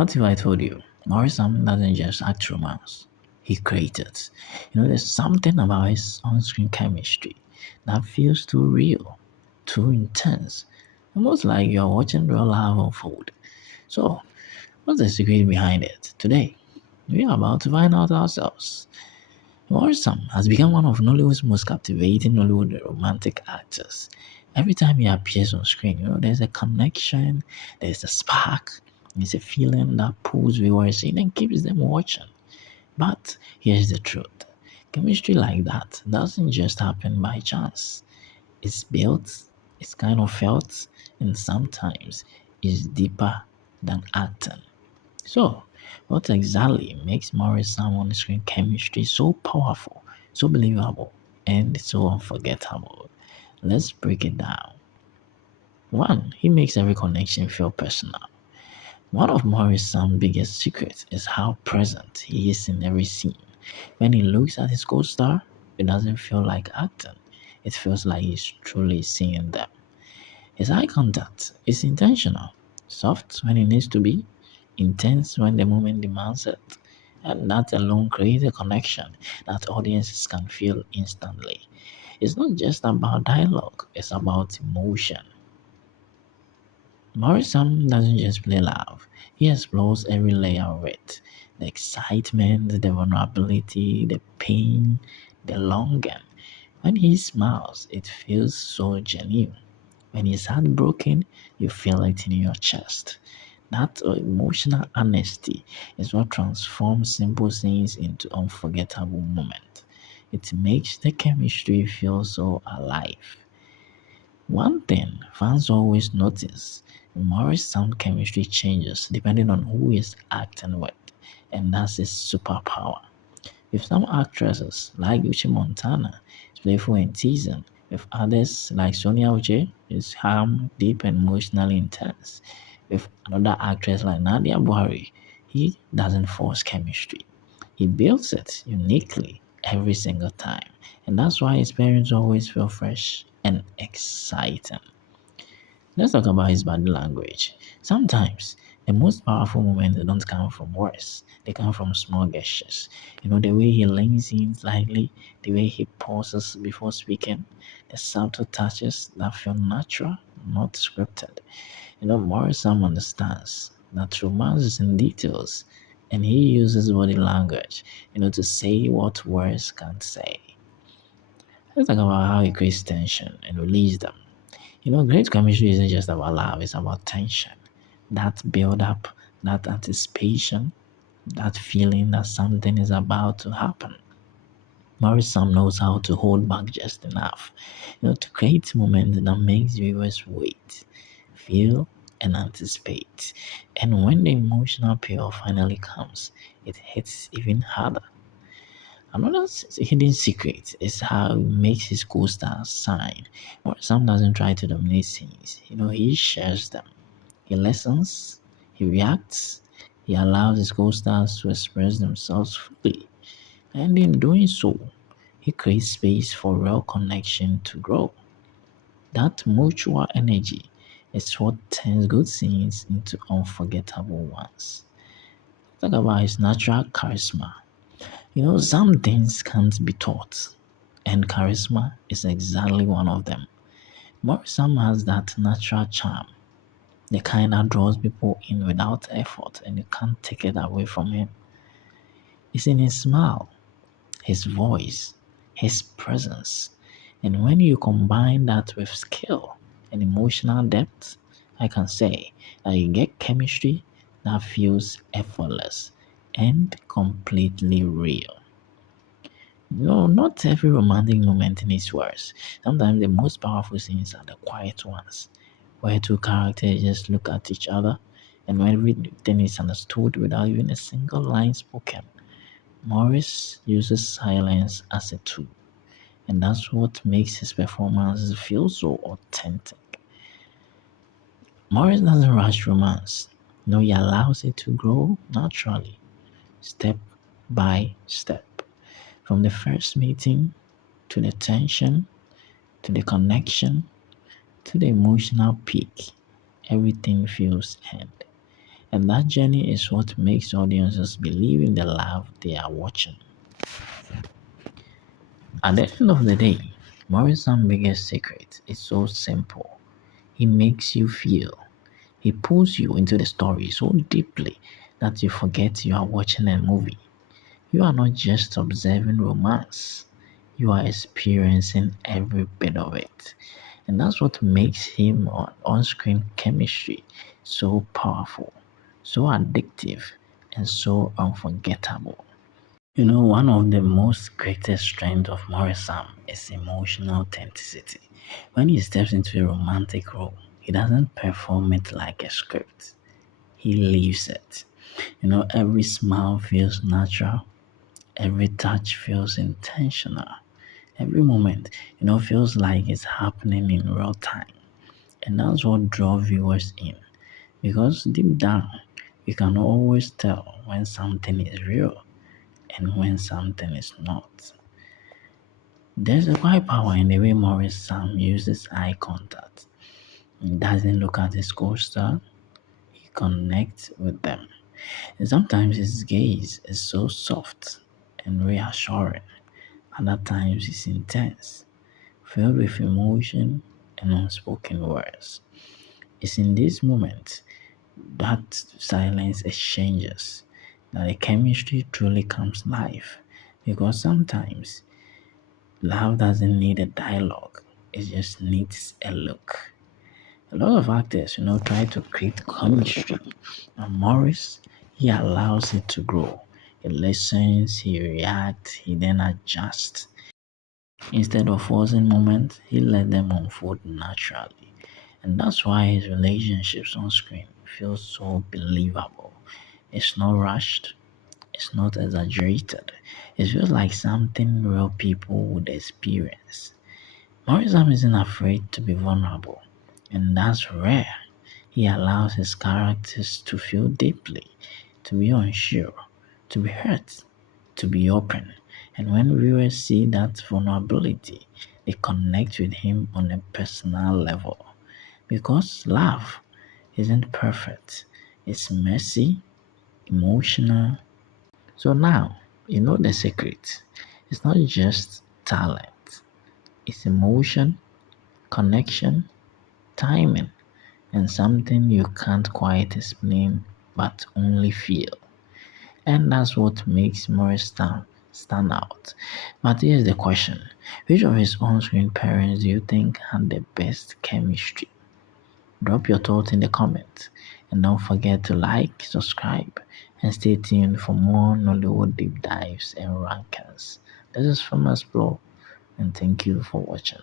What if I told you Maurice Sam doesn't just act romance, he creates it. There's something about his on screen chemistry that feels too real, too intense, almost like you're watching real love unfold. So, what's the secret behind it? Today, we are about to find out ourselves. Maurice Sam has become one of Nollywood's most captivating Nollywood romantic actors. Every time he appears on screen, there's a connection, there's a spark, there's a feeling that pulls viewers in and keeps them watching. But here's the truth. Chemistry like that doesn't just happen by chance. It's built, it's kind of felt, and sometimes it's deeper than acting. So, what exactly makes Maurice Sam on screen chemistry so powerful, so believable, and so unforgettable? Let's break it down. One, he makes every connection feel personal. One of Maurice Sam's biggest secrets is how present he is in every scene. When he looks at his co-star, it doesn't feel like acting. It feels like he's truly seeing them. His eye contact is intentional, soft when it needs to be, intense when the moment demands it, and that alone creates a connection that audiences can feel instantly. It's not just about dialogue, it's about emotion. Morrison doesn't just play love, he explores every layer of it: the excitement, the vulnerability, the pain, the longing. When he smiles, it feels so genuine. When he's heartbroken, you feel it in your chest. That emotional honesty is what transforms simple scenes into unforgettable moments. It makes the chemistry feel so alive. One thing fans always notice: Maurice sound chemistry changes depending on who is acting with, and that's his superpower. With some actresses, like Uche Montana, is playful and teasing. With others, like Sonia Uche, is calm, deep, and emotionally intense. With another actress like Nadia Buhari, he doesn't force chemistry. He builds it uniquely every single time. And that's why his parents always feel fresh and exciting. Let's talk about his body language. Sometimes the most powerful moments don't come from words, they come from small gestures. The way he leans in slightly, the way he pauses before speaking, the subtle touches that feel natural, not scripted. Maurice Sam understands that romance is in details, and he uses body language, to say what words can't say. Let's talk about how he creates tension and release them. Great chemistry isn't just about love, it's about tension. That build up, that anticipation, that feeling that something is about to happen. Maurice Sam knows how to hold back just enough, to create moments that makes viewers wait, feel, and anticipate. And when the emotional payoff finally comes, it hits even harder. Another hidden secret is how he makes his co-stars shine. Sam doesn't try to dominate scenes. He shares them. He listens, he reacts, he allows his co-stars to express themselves fully. And in doing so, he creates space for real connection to grow. That mutual energy is what turns good scenes into unforgettable ones. Talk about his natural charisma. Some things can't be taught, and charisma is exactly one of them. Morrison has that natural charm, the kind that draws people in without effort, and you can't take it away from him. It's in his smile, his voice, his presence. And when you combine that with skill and emotional depth, I can say that you get chemistry that feels effortless and completely real. No, not every romantic moment needs words. Sometimes the most powerful scenes are the quiet ones, where two characters just look at each other and when everything is understood without even a single line spoken. Morris uses silence as a tool, and that's what makes his performances feel so authentic. Morris doesn't rush romance. No, he allows it to grow naturally, step by step. From the first meeting to the tension, to the connection, to the emotional peak, everything feels earned. And that journey is what makes audiences believe in the love they are watching. At the end of the day, Maurice Sam's biggest secret is so simple. He makes you feel. He pulls you into the story so deeply that you forget you are watching a movie. You are not just observing romance, you are experiencing every bit of it. And that's what makes him on screen chemistry so powerful, so addictive, and so unforgettable. One of the most greatest strengths of Maurice Sam is emotional authenticity. When he steps into a romantic role, he doesn't perform it like a script. He lives it. Every smile feels natural, every touch feels intentional, every moment, feels like it's happening in real time. And that's what draws viewers in. Because deep down, we can always tell when something is real and when something is not. There's a quiet power in the way Maurice Sam uses eye contact. He doesn't look at his co-star, he connects with them. And sometimes his gaze is so soft and reassuring. Other times it's intense, filled with emotion and unspoken words. It's in these moments that silence exchanges that the chemistry truly comes live. Because sometimes love doesn't need a dialogue, it just needs a look. A lot of actors, try to create chemistry. And Morris, he allows it to grow. He listens, he reacts, he then adjusts. Instead of forcing moments, he let them unfold naturally. And that's why his relationships on screen feel so believable. It's not rushed, it's not exaggerated. It feels like something real people would experience. Morrison isn't afraid to be vulnerable, and that's rare. He allows his characters to feel deeply, to be unsure, to be hurt, to be open. And when viewers see that vulnerability, they connect with him on a personal level. Because love isn't perfect, it's messy, emotional. So now, you know the secret. It's not just talent, it's emotion, connection, timing, and something you can't quite explain but only feel. And that's what makes Maurice stand out. But here's the question: which of his on screen parents do you think had the best chemistry? Drop your thoughts in the comments. And don't forget to like, subscribe, and stay tuned for more Nollywood deep dives and rankings. This is from Explore, and thank you for watching.